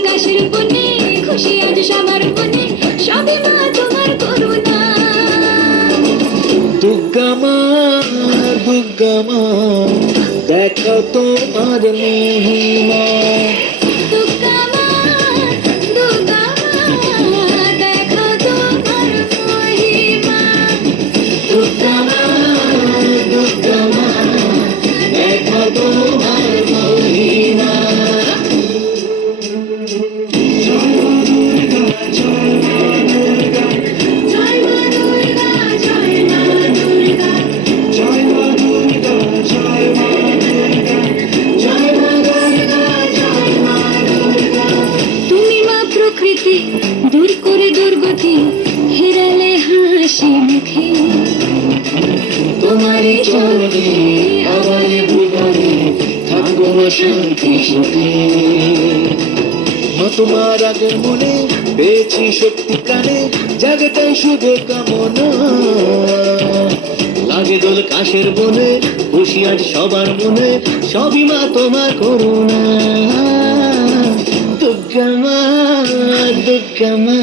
আকাশের কোণে, খুশি আজ সবার মনে, সবই মা তোমার করুণা। দুর্গা মা, দুর্গা মা, দেখো তোমার মহিমা। দুর্গা মা, দুর্গা মা, দেখো তোমার মহিমা। দুর্গা মা, দুর্গা মা, দেখো তোমার মহিমা। জয় মা দুর্গা, জয় মা দুর্গা, জয় মা দুর্গা, জয় মা দুর্গা, জয় মা দুর্গা, জয় মা দুর্গা, জয় মা দুর্গা, জয় মা দুর্গা। তুমি মা প্রকৃতি, দূর করে দুর্গতি, হেরালে হাসি মুখে। তোমারই চরণে আমার ভুবনে থাকবো শান্তি সুখে। মা তোমার আগের মনে পেয়েছি শক্তি প্রাণে, জাগে তাই শুধু কামনা। লাগে দোল কাশের বনে, খুশি আজ সবার মনে, সবই মা তোমার করুণা। দুর্গা মা, দুর্গা মা,